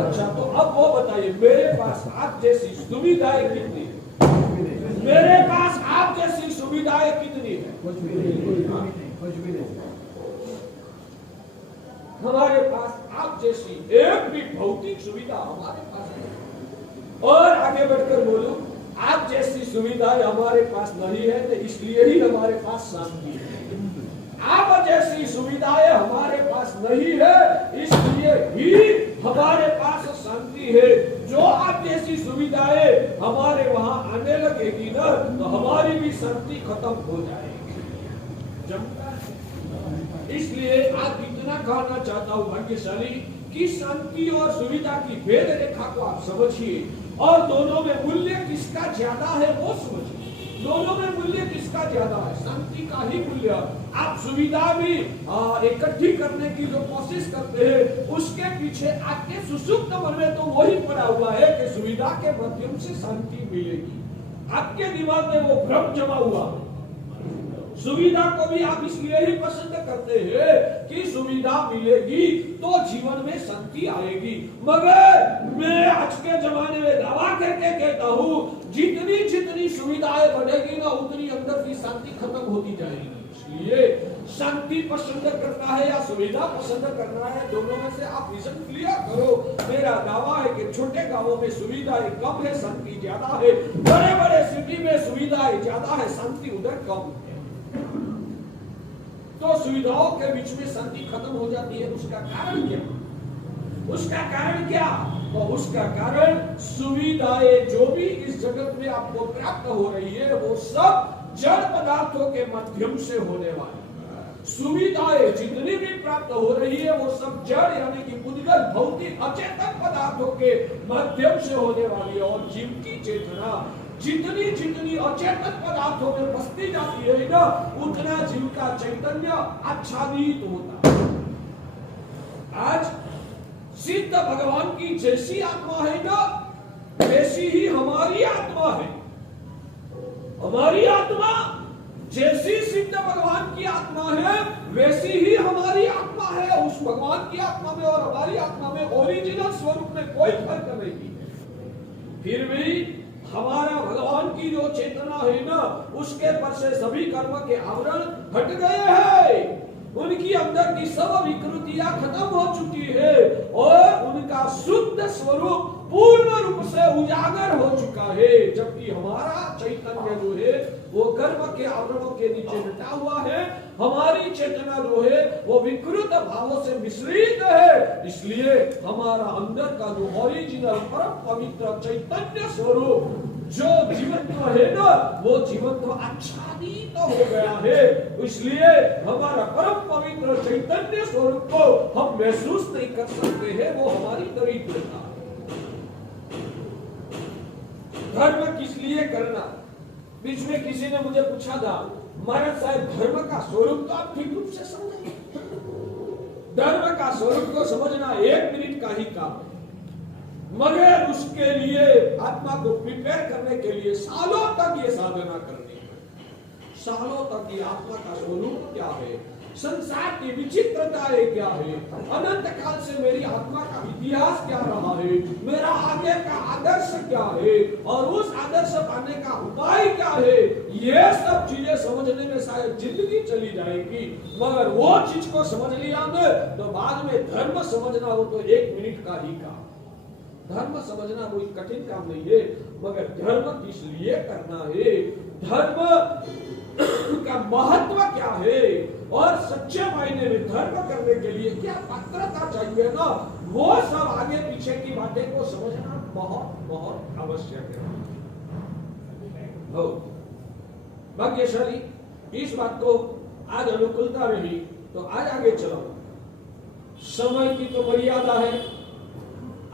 अच्छा, तो अब वो बताइए, मेरे पास आप जैसी सुविधाएं कितनी है? मेरे पास आप जैसी सुविधाएं कितनी है? कुछ भी नहीं। हमारे पास आप जैसी एक भी भौतिक सुविधा हमारे पास नहीं। और आगे बढ़कर बोलूं, आप जैसी सुविधाएं हमारे पास नहीं है, तो इसलिए ही हमारे पास शांति है। आप जैसी सुविधाएं हमारे पास नहीं है, इसलिए ही हमारे पास शांति है। जो आप जैसी सुविधाएं हमारे वहां आने लगेगी ना, तो हमारी भी शांति खत्म हो जाएगी। जमता है। इसलिए आप इतना कहना चाहता हूं भाग्यशाली कि शांति और सुविधा की भेद रेखा को आप समझिए, और दोनों में मूल्य किसका ज्यादा है वो समझिए। दोनों में मूल्य किसका ज्यादा है? शांति का ही मूल्य। आप सुविधा भी इकट्ठी करने की जो कोशिश करते हैं, उसके पीछे आपके सुषुप्त मन में तो वही पड़ा हुआ है कि सुविधा के माध्यम से शांति मिलेगी। आपके दिमाग में वो भ्रम जमा हुआ है। सुविधा को भी आप इसलिए ही पसंद करते हैं कि सुविधा मिलेगी तो जीवन में शांति आएगी। मगर मैं आज के जमाने में दावा करके कहता हूँ, जितनी जितनी सुविधाएं बढ़ेगी ना, उतनी अंदर की शांति खत्म होती जाएगी। इसलिए शांति पसंद करना है या सुविधा पसंद करना है, दोनों में से आप विजन क्लियर करो। मेरा दावा है कि छोटे गांवों में सुविधाएं कम है, शांति ज्यादा है। बड़े बड़े सिटी में सुविधाएं ज्यादा है, शांति उधर कम है। तो सुविधाओं के बीच में शांति खत्म हो जाती है। उसका कारण क्या? उसका कारण क्या? तो उसका कारण सुविधाएं जो भी इस जगत में आपको प्राप्त हो रही है, वो सब जड़ पदार्थों के माध्यम से होने वाली है। सुविधाएं जितनी भी प्राप्त हो रही है, वो सब जड़ यानी कि पुद्गल भौतिक अचेतन पदार्थों के माध्यम से होने वाली है। और जीव की चेतना जितनी जितनी अचेतन पदार्थों में बसती जाती है ना, उतना जीव का चैतन्य आच्छादित होता है। आज सिद्ध भगवान की जैसी आत्मा है ना, वैसी ही हमारी आत्मा है। हमारी आत्मा जैसी सिद्ध भगवान की आत्मा है, वैसी ही हमारी आत्मा है। उस भगवान की आत्मा में और हमारी आत्मा में ओरिजिनल स्वरूप में कोई फर्क नहीं है। फिर भी हमारा भगवान की जो चेतना है ना, उसके पर से सभी कर्म के आवरण हट गए हैं। उनकी अंदर की सब विकृतियां खत्म हो चुकी है और उनका शुद्ध स्वरूप पूर्ण रूप से उजागर हो चुका है। जबकि हमारा चैतन्य जो है वो कर्म के आवरणों के नीचे मिटा हुआ है। हमारी चेतना जो है वो विकृत भावों से मिश्रित है। इसलिए हमारा अंदर का जो ओरिजिनल परम पवित्र चैतन्य स्वरूप जो जीवत्व है ना, वो जीवत्व आच्छादित हो गया है। इसलिए हमारा परम पवित्र चैतन्य स्वरूप को हम महसूस नहीं कर सकते हैं। वो हमारी दरिद्रता है। धर्म किस लिए करना? बीच में किसी ने मुझे पूछा था, महाराज साहब धर्म का स्वरूप तो आप ठीक रूप से समझे। धर्म का स्वरूप को समझना 1 मिनट का ही काम है, मगर उसके लिए आत्मा को प्रिपेयर करने के लिए सालों तक ये साधना करनी है। सालों तक ये आत्मा का स्वरूप क्या है, संसार की विचित्रताएं क्या है, अनंत काल से मेरी आत्मा का इतिहास क्या रहा है, मेरा आगे का आदर्श क्या है और उस आदर्श पाने का उपाय क्या है, ये सब चीजें समझने में शायद जिंदगी चली जाएगी। मगर वो चीज को समझ लिया तो बाद में धर्म समझना हो तो 1 मिनट का ही काम। धर्म समझना कोई कठिन काम नहीं है, मगर धर्म किस लिए करना है, धर्म का महत्व क्या है और सच्चे मायने में धर्म करने के लिए क्या पात्रता चाहिए ना, वो सब आगे पीछे की बातें को समझना बहुत बहुत आवश्यक है। भाग्यशाली इस बात को आज अनुकूलता रही तो आज आगे चलो। समय की तो मर्यादा है।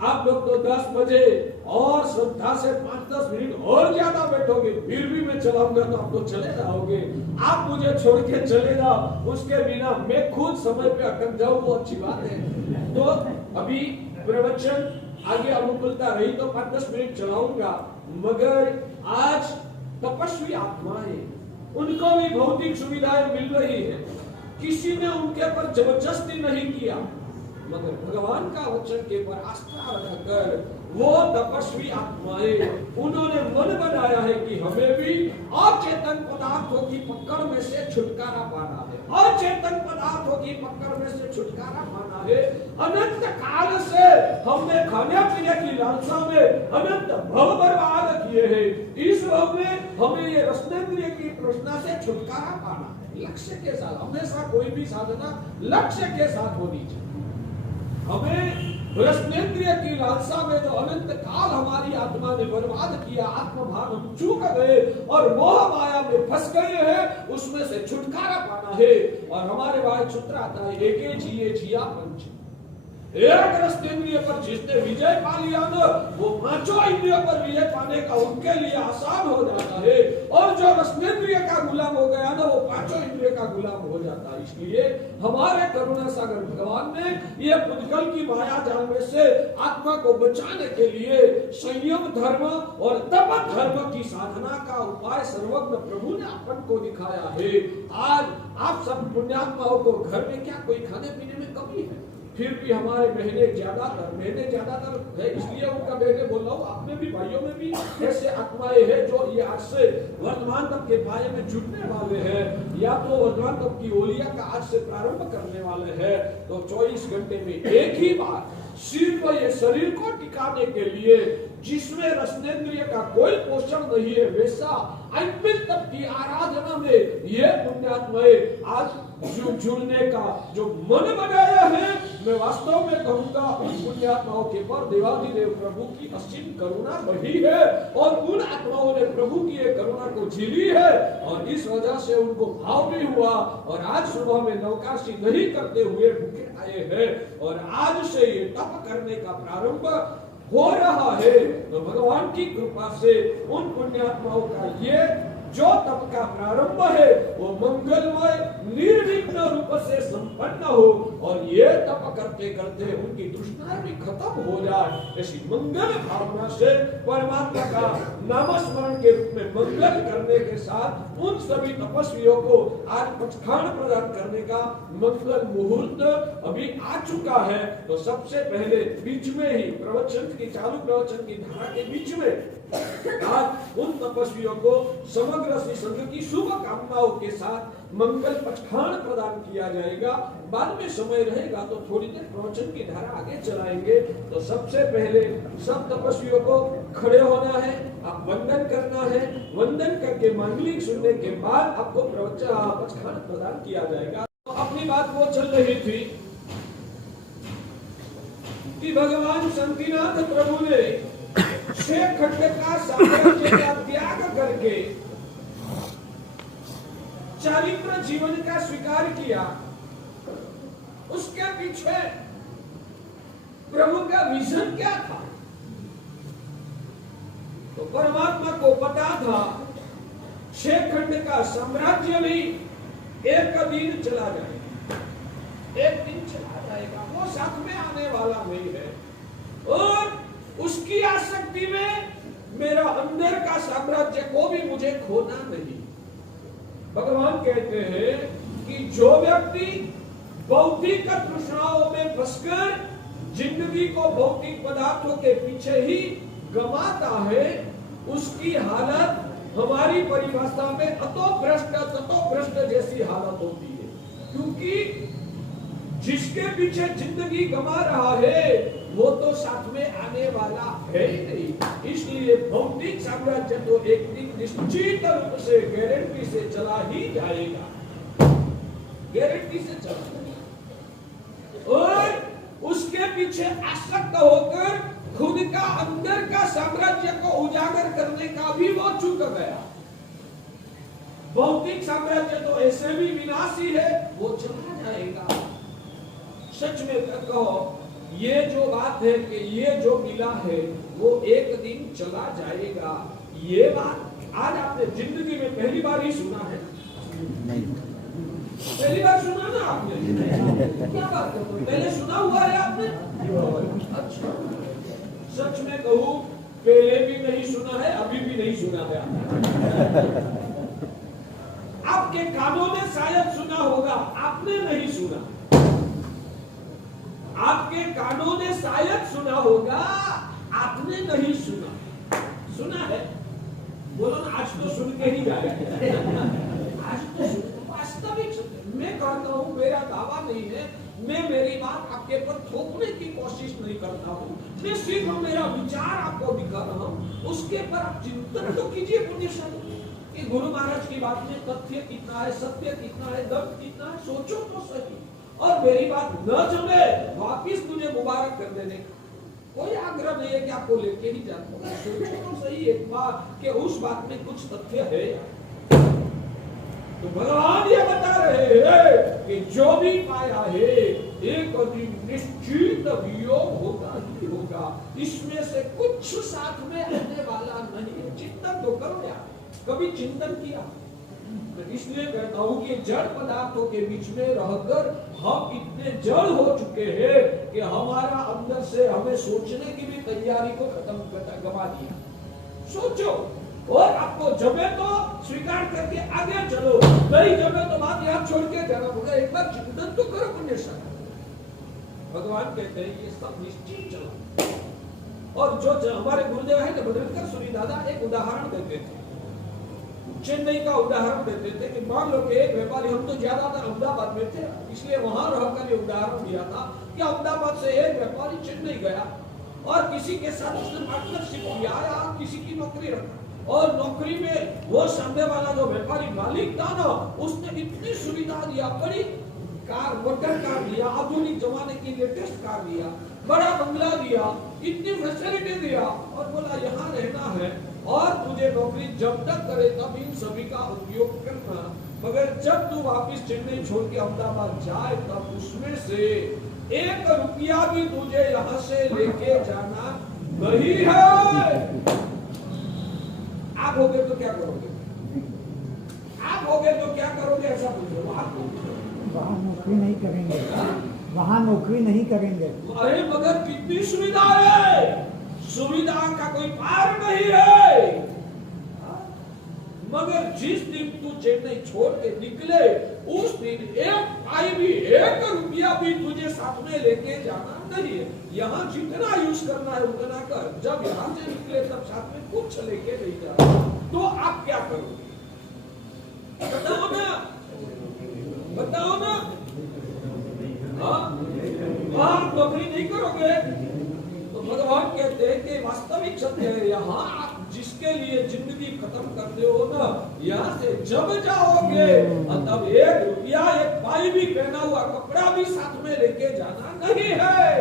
आप लोग तो 10 बजे और श्रद्धा से 5-10 मिनट और ज्यादा बैठोगे, फिर भी मैं चलाऊंगा तो आप तो चले जाओगे। आप मुझे छोड़ के चले जाओ, उसके बिना मैं खुद समय पे अटक जाऊं वो अच्छी बात है। तो अभी प्रवचन आगे अनुकूलता रही तो 5-10 मिनट चलाऊंगा, मगर आज तपस्वी आत्माएं उनको भी भौतिक सुविधाएं मिल रही है, किसी ने उनके पर जबरदस्ती नहीं किया, मगर भगवान का वचन के पर आस्था रखकर वो तपस्वी आत्माएं उन्होंने मन बनाया है कि हमें भी अचेतन पदार्थों की पकड़ में से छुटकारा पाना है, अचेतन पदार्थों की पकड़ में से छुटकारा पाना है। अनंत काल से हमने खाने पीने की लालसा में अनंत भव बर्बाद किए हैं, इस भव में हमें ये रसनेंद्रिय की तृष्णा से छुटकारा पाना है। लक्ष्य के साथ, हमेशा कोई भी साधना लक्ष्य के साथ होनी चाहिए। हमें रसनेंद्रिय की लालसा में जो अनंत काल हमारी आत्मा ने बर्बाद किया, आत्मभान हम चूक गए और मोह माया में फंस गए हैं, उसमें से छुटकारा पाना है। और हमारे भाई सूत्र आता है, एके जिए जिया पंच, एक रसनेंद्रिय पर जिसने विजय पा लिया ना, वो पांचों इंद्रियों पर विजय पाने का उनके लिए आसान हो जाता है। और जो रसनेंद्रिय का गुलाम हो गया ना, वो पांचों इंद्रिय का गुलाम हो जाता है। इसलिए हमारे करुणा सागर भगवान ने ये पुद्गल की माया जाल में से आत्मा को बचाने के लिए संयम धर्म और तप धर्म की साधना का उपाय सर्वज्ञ प्रभु ने अपन को दिखाया है। आज आप सब पुण्यात्माओं को घर में क्या कोई खाने पीने में कमी है, फिर भी हमारे महीने ज्यादातर है, इसलिए उनका महीने बोल रहा हूँ। अपने भी भाइयों में भी ऐसे आत्माएं हैं जो ये आज से वर्तमान तप के पाए में जुटने वाले हैं, या तो वर्तमान तप की ओलिया का आज से प्रारंभ करने वाले हैं। तो 24 घंटे में एक ही बार सिर्फ ये शरीर को टिकाने के लिए, जिसमें रसनेंद्रिय का कोई पोषण नहीं है, वैसा अंतिम तप की आराधना में ये पुण्यात्माएं आज जुड़ने का जो मन बनाया है, मैं वास्तव में कहूंगा उन पुण्यात्माओं के पर देवाधिदेव प्रभु की असीम करुणा बढ़ी है और उन आत्माओं ने प्रभु की ये करुणा को झेली है और इस वजह से उनको भाव भी हुआ और आज सुबह में नवकाशी नहीं करते हुए भूखे आए हैं और आज से ये तप करने का प्रारंभ हो रहा है। तो भगवान की कृपा से उन पुण्यात्माओं का ये जो तप का प्रारंभ है वो मंगलमय निर्विघ्न रूप से संपन्न हो और ये तप करते करते उनकी दुष्टाएं भी खत्म हो जाए, ऐसी मंगल भावना से परमात्मा का नामस्मरण के रूप में मंगल करने के साथ उन सभी तपस्वियों को आज पचखान प्रदान करने का मंगल मुहूर्त अभी आ चुका है। तो सबसे पहले बीच में ही प्रवचन की चालू प्रवचन की धारा के बीच में आज उन तपस्वियों को समग्र श्री संघ की शुभ कामनाओं के साथ मंगल पचखान प्रदान किया जाएगा। बाद में समय रहेगा तो थोड़ी देर प्रवचन की धारा आगे चलाएंगे। तो सबसे पहले सब तपस्वियों को खड़े होना है, आप वंदन करना है, वंदन करके मांगलिक सुनने के बाद आपको प्रवचन पचखान प्रदान किया जाएगा। तो अपनी बात वो चल रही थी कि भगवान शंतिनाथ प्रभु ने 6 खंड का साम्राज्य का त्याग करके चारित्र जीवन का स्वीकार किया। उसके पीछे प्रभु का विजन क्या था? तो परमात्मा को पता था 6 खंड का साम्राज्य भी एक दिन चला जाएगा, एक दिन चला जाएगा, वो साथ में आने वाला नहीं है। और उसकी आसक्ति में मेरा अंदर का साम्राज्य को भी मुझे खोना नहीं। भगवान कहते हैं कि जो व्यक्ति भौतिक तृष्णाओं में फंसकर जिंदगी को भौतिक पदार्थों के पीछे ही गंवाता है, उसकी हालत हमारी परिभाषा में ततो भ्रष्ट जैसी हालत होती है। क्योंकि जिसके पीछे जिंदगी गंवा रहा है वो तो साथ में आने वाला है ही नहीं। इसलिए भौतिक साम्राज्य तो एक दिन निश्चित रूप से गारंटी से चला ही जाएगा, गारंटी से चला जाएगा। और उसके पीछे आसक्त होकर खुद का अंदर का साम्राज्य को उजागर करने का भी वो चूक गया। भौतिक साम्राज्य तो ऐसे भी विनाशी है, वो चला जाएगा। सच में कहो, ये जो बात है कि ये जो मिला है वो एक दिन चला जाएगा, ये बात आज आपने जिंदगी में पहली बार ही सुना है? नहीं, पहली बार सुना ना आपने? क्या बात करते हो, पहले सुना हुआ है आपने? अच्छा, सच में कहूं पहले भी नहीं सुना है, अभी भी नहीं सुना है। आपके कानों ने शायद सुना होगा, आपने नहीं सुना। आपके कानों ने शायद सुना होगा, आपने नहीं सुना। सुना है? बोलो ना, आज तो सुन के ही जाए। आज तो वास्तविक सत्य मैं कहता हूँ, मेरा दावा नहीं है, मैं मेरी बात आपके पर थोपने की कोशिश नहीं करता हूँ, मैं सिर्फ मेरा विचार आपको दिखा रहा हूँ। उसके पर आप चिंतन तो कीजिए पुण्यशाली कि गुरु महाराज की बात में तथ्य कितना है, सत्य कितना है, दर्द कितना है, सोचो तो सही। और मेरी बात न जमे, वापिस मुझे मुबारक कर देने का कोई आग्रह नहीं है कि आपको लेके ही जाना। सोचो तो सही एक बार कि उस बात में कुछ तथ्य है। तो भगवान ये बता रहे हैं कि जो भी पाया है एक दिन निश्चित वियोग होगा ही होगा, इसमें से कुछ साथ में आने वाला नहीं है। चिंतन तो करो यार, कभी चिंतन किया? इसलिए कहता हूँ कि जड़ पदार्थों के बीच में रहकर हम इतने जड़ हो चुके हैं कि हमारा अंदर से हमें सोचने की भी तैयारी को खत्म गवा दिया। सोचो, और आपको जमे तो स्वीकार करके आगे चलो, नहीं जमे तो बात यहाँ छोड़ के जाना होगा। एक बार चिंतन तो करो पुण्यशाली। भगवान कहते हैं ये सब निश्चित चलो। और जो हमारे गुरुदेव है भद्रकर सूरी दादा एक उदाहरण देते थे, चेन्नई का उदाहरण देते थे कि मान लो कि एक व्यापारी, हम तो ज्यादातर अहमदाबाद में थे इसलिए वहां रहकर ये उदाहरण दिया था कि अहमदाबाद से एक व्यापारी चेन्नई गया और किसी के साथ उसने पार्टनरशिप किया या किसी की नौकरी रखा, और नौकरी में वो सामने वाला जो व्यापारी मालिक था ना, उसने इतनी सुविधा दिया, बड़ी कार, मोटर कार दिया, आधुनिक जमाने की लेटेस्ट कार दिया, बड़ा बंगला दिया, इतनी फैसिलिटी दिया और बोला यहाँ रहना है और तुझे नौकरी जब तक करे तब इन सभी का उपयोग करना, मगर जब तू वापिस चेन्नई छोड़ के अहमदाबाद जाए तब उसमें से 1 रुपया भी तुझे यहाँ से लेके जाना नहीं है। आप होगे तो क्या करोगे? आप होगे तो क्या करोगे? ऐसा पूछो। वहाँ नौकरी नहीं करेंगे, वहाँ नौकरी नहीं करेंगे। अरे मगर कितनी सुविधा है, सुविधा का कोई पार नहीं है। मगर जिस दिन तू चेन्नई छोड़ के निकले उस दिन 1 पाई भी, 1 रुपया भी तुझे साथ में लेके जाना नहीं है। यहाँ जितना यूज करना है उतना कर, जब यहाँ से निकले तब साथ में कुछ लेके नहीं जाना। तो आप क्या करोगे? बताओ ना, बताओ ना। आप नौकरी नहीं करोगे तो भगवान कहते हैं कि वास्तविक सत्य है, यहाँ आप जिसके लिए जिंदगी खत्म करते हो ना, यहाँ से जब जाओगे तब 1 रुपया, 1 पाई भी, पहना हुआ कपड़ा भी साथ में लेके जाना नहीं है।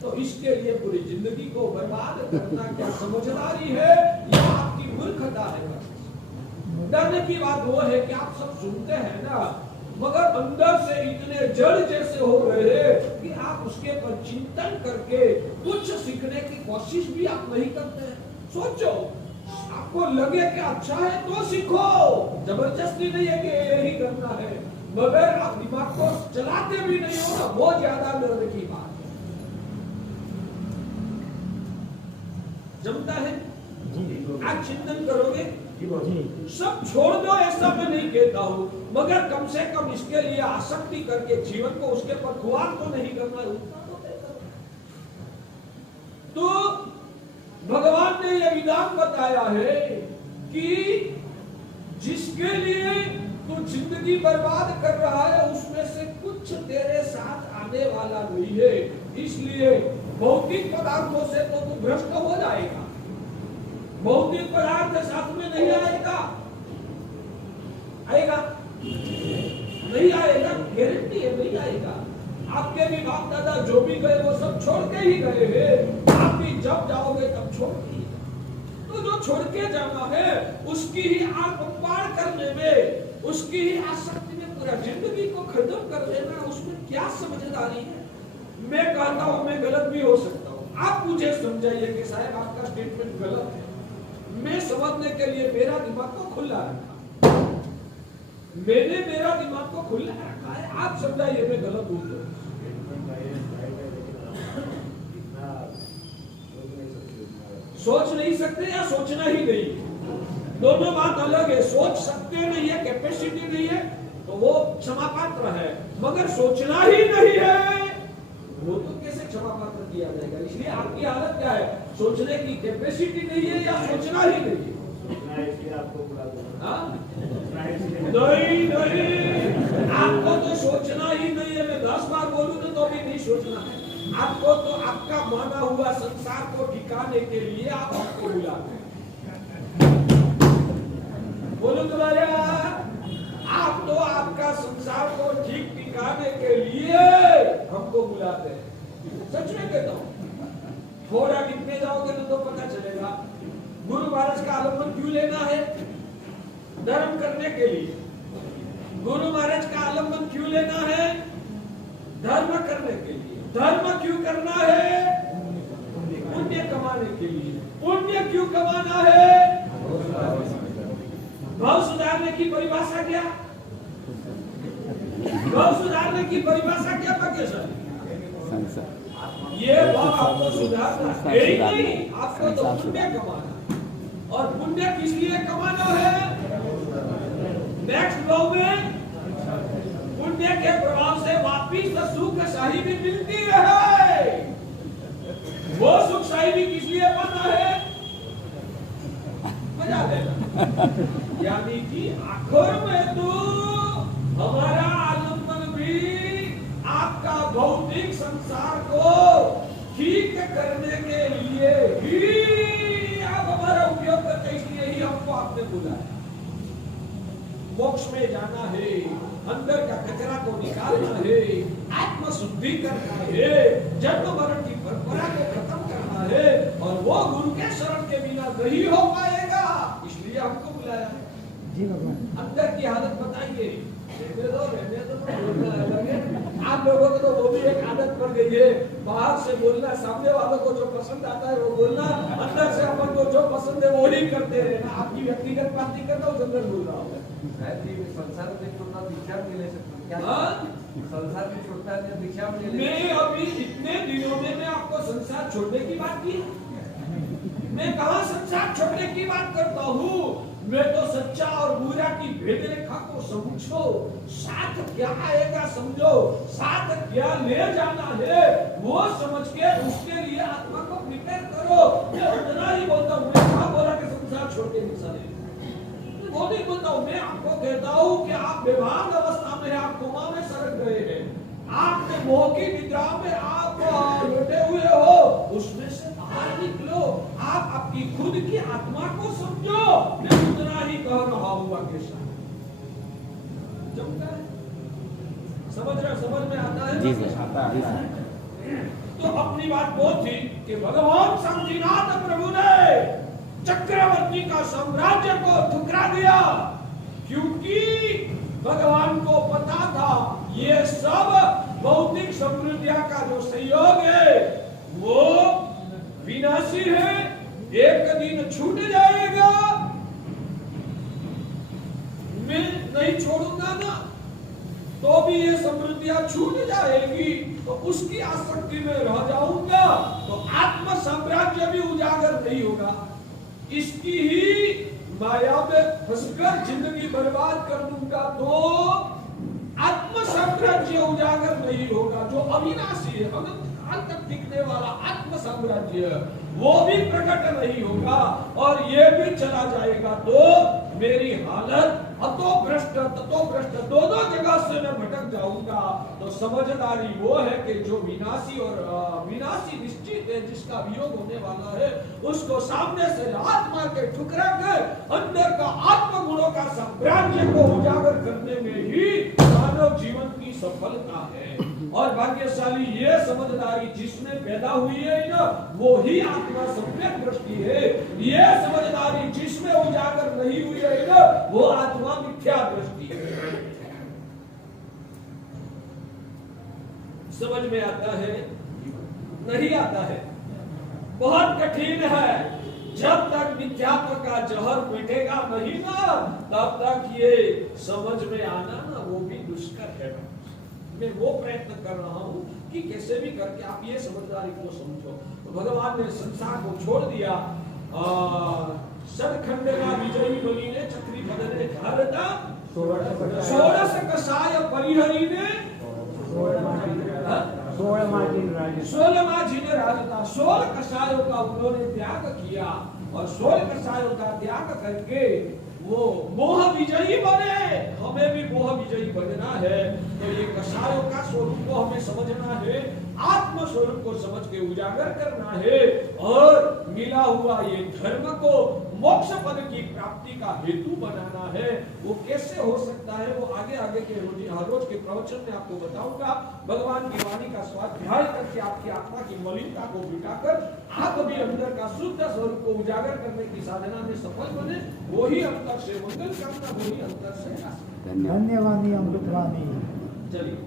तो इसके लिए पूरी जिंदगी को बर्बाद करना क्या समझदारी है या आपकी मूर्खता है? डरने की बात वो है कि आप सब सुनते हैं ना, मगर अंदर से इतने जड़ जैसे हो गए हैं कि आप उसके पर चिंतन करके कुछ सीखने की कोशिश भी आप नहीं करते हैं। सोचो, आपको लगे कि अच्छा है तो सीखो, जबरदस्ती नहीं है कि यही करना है, मगर आप दिमाग को चलाते भी नहीं हो ना, बहुत ज्यादा डरने की बात है। जमता है? आप चिंतन करोगे, सब छोड़ दो ऐसा मैं नहीं कहता हूँ, मगर कम से कम इसके लिए आसक्ति करके जीवन को उसके पर खुआर तो नहीं करना है। तो भगवान ने यह विधान बताया है कि जिसके लिए तू जिंदगी बर्बाद कर रहा है उसमें से कुछ तेरे साथ आने वाला नहीं है। इसलिए भौतिक पदार्थों से तो तू भ्रष्ट हो जाएगा, भौतिक पदार्थ साथ में नहीं आएगा। आएगा? नहीं आएगा, गारंटी है नहीं आएगा। आपके भी बाप दादा जो भी गए वो सब छोड़ के ही गए हैं, आप भी जब जाओगे तब छोड़ के। तो जो छोड़ के जाना है उसकी ही आग पार करने में, उसकी ही आसक्ति में पूरा जिंदगी को खत्म कर देना, उसमें क्या समझदारी है? मैं कहता हूँ मैं गलत भी हो सकता हूँ, आप मुझे समझाइए कि साहब आपका स्टेटमेंट गलत है। मैं समझने के लिए मेरा दिमाग को खुला रखा, मैंने मेरा दिमाग को खुला रखा है, आप समझाइए मैं गलत हूँ तो। सोच नहीं सकते या सोचना ही नहीं? दोनों बात अलग है। सोच सकते नहीं है, कैपेसिटी नहीं है, तो वो क्षमा पात्र है, मगर सोचना ही नहीं है, वो तो कैसे क्षमा पात्र किया जाएगा? इसलिए आपकी हालत क्या है? सोचने की कैपेसिटी नहीं है या सोचना ही नहीं है? नहीं नहीं, आपको तो सोचना ही नहीं है। मैं 10 बार बोलूं तो भी नहीं सोचना है आपको। तो आपका माना हुआ संसार को ठिकाने के लिए आप हमको बुलाते हैं। बोलो तुम्हारे आप तो आपका संसार को ठीक ठिकाने के लिए हमको बुलाते हैं। सच में कहता हूं, थोड़ा टिकने जाओगे तो पता चलेगा। गुरु महाराज का आलम्बन क्यों लेना है? धर्म करने के लिए। गुरु महाराज का आलम्बन क्यों लेना है? धर्म करने के लिए। धर्म क्यों करना है? पुण्य कमाने के लिए। पुण्य क्यों कमाना है? भाव सुधारने की परिभाषा क्या? भाव सुधारने की परिभाषा क्या पकेश्वर? ये भाव आपको सुधारना है ही नहीं, आपको तो पुण्य कमाना। और पुण्य किस लिए कमाना है? नेक्स्ट भाव में पुण्य के प्रभाव से वापिस सुख शाही भी मिलती है। वो सुख शाही भी किस लिए बना है? मजा देना। यानी कि आखिर में तो हमारा आलम्बन भी आपका भौतिक संसार को ठीक करने के लिए ही आप हमारा उपयोग करते, इसलिए ही हमको आपने बुलाया। मोक्ष में जाना है, अंदर का कचरा को निकालना है, आत्म शुद्धि करना है, जन्म मरण की परंपरा को खत्म करना है, और वो गुरु के शरण के बिना नहीं हो पाएगा, इसलिए हमको बुलाया है। जी भगवान। अंदर की हालत बताइए। रहने दो बोलना अलग है। आप लोगों को तो वो भी एक आदत पड़ गई है, बाहर से बोलना, सामने वालों को जो पसंद आता है वो बोलना, अंदर से अपन को जो पसंद है वो ही करते रहना। आपकी व्यक्तिगत बात नहीं करता हूँ, जनरल बोल रहा हूँ। संसार में छोड़ना दीक्षा में ले सकते क्या? संसार में छोड़ता है दीक्षा में ले। मैं अभी इतने दिनों में मैं आपको संसार छोड़ने की बात की? मैं कहाँ संसार छोड़ने की बात करता हूँ? मैं तो सच्चा और बुरा की भेद रेखा को समझो, साथ क्या आएगा समझो, साथ क्या ले जाना है वो समझ के उसके लिए आत्मा को प्रिपेयर करो। मैं उतना ही बोलता हूँ। मैं कहाँ बोला कि संसार छोड़ के निकले? वो नहीं बोलता हूँ। मैं आपको कहता हूँ कि आप बेभान अवस्था में, आप कोमा में सरक गए हैं, आपने मोह की निद्रा में आप लेटे हुए हो, उसमें से बाहर निकलो। आप अपनी खुद की आत्मा को समझो। मैं उतना ही कह रहा हूँ आपके साथ। समझ में आता है? जी सर, आता है। तो अपनी बात वो थी कि भगवान शंभुनाथ प्रभु ने चक्रवर्ती का साम्राज्य को ठुकरा दिया, क्योंकि भगवान को पता था ये सब भौतिक समृद्धिया का जो सहयोग है वो विनाशी है, एक दिन छूट जाएगा। मैं नहीं छोड़ूंगा ना, तो भी ये समृद्धियां छूट जाएगी, तो उसकी आसक्ति में रह जाऊंगा, तो आत्म साम्राज्य भी उजागर नहीं होगा। इसकी ही माया में फंसकर जिंदगी बर्बाद कर दूंगा तो आत्म साम्राज्य उजागर नहीं होगा। जो अविनाशी है, अनंत काल तक टिकने वाला आत्म साम्राज्य, वो भी प्रकट नहीं होगा, और ये भी चला जाएगा तो मेरी हालत अतो भ्रष्ट ततो भ्रष्ट, दोनों जगह से मैं भटक जाऊंगा। तो समझदारी वो है कि जो विनाशी और विनाशी निश्चित है, जिसका वियोग होने वाला है, उसको सामने से लात मार के ठुकरा कर अंदर का आत्म गुणों का साम्राज्य को उजागर करने में ही मानव जीवन की सफलता है। और भाग्यशाली ये समझदारी जिसमें पैदा हुई है ना, वो ही आत्मा सम्यक दृष्टि है। ये समझदारी जिसमें उजागर नहीं हुई है ना, वो आत्मा मिथ्या दृष्टि है। समझ में आता है? नहीं आता है? बहुत कठिन है। जब तक मिथ्यात्व का जहर मिटेगा नहीं ना, तब तक ये समझ में आना ना वो भी दुष्कर है। मैं वो प्रयत्न कर रहा हूँ कि कैसे भी करके आप ये समझदारी को समझो। तो भगवान ने संसार को छोड़ दिया, सदखंडना विजयी बलीने चक्री पदने धारता षोडश कषाय परिहरीने 16वां जिन्हें राजता 16 कषायों का उन्होंने त्याग किया और 16 कषायों का त्याग करके वो मोह विजयी बने। हमें भी मोह विजयी बनना है तो ये कषायों का स्वरूप को हमें समझना है, आत्म स्वरूप को समझ के उजागर करना है और मिला हुआ ये धर्म को मोक्ष पद की प्राप्ति का हेतु बनाना है। वो कैसे हो सकता है वो आगे आगे के रोज के प्रवचन में आपको बताऊंगा। भगवान की वाणी का स्वाध्याय करके आपकी आत्मा की मलिनता को मिटाकर आप भी अंदर का शुद्ध स्वरूप को उजागर करने की साधना में सफल बने। वही अंतर से मंगल कामना, वही अंतर से धन्यवाद अमृतवाणी। चलिए।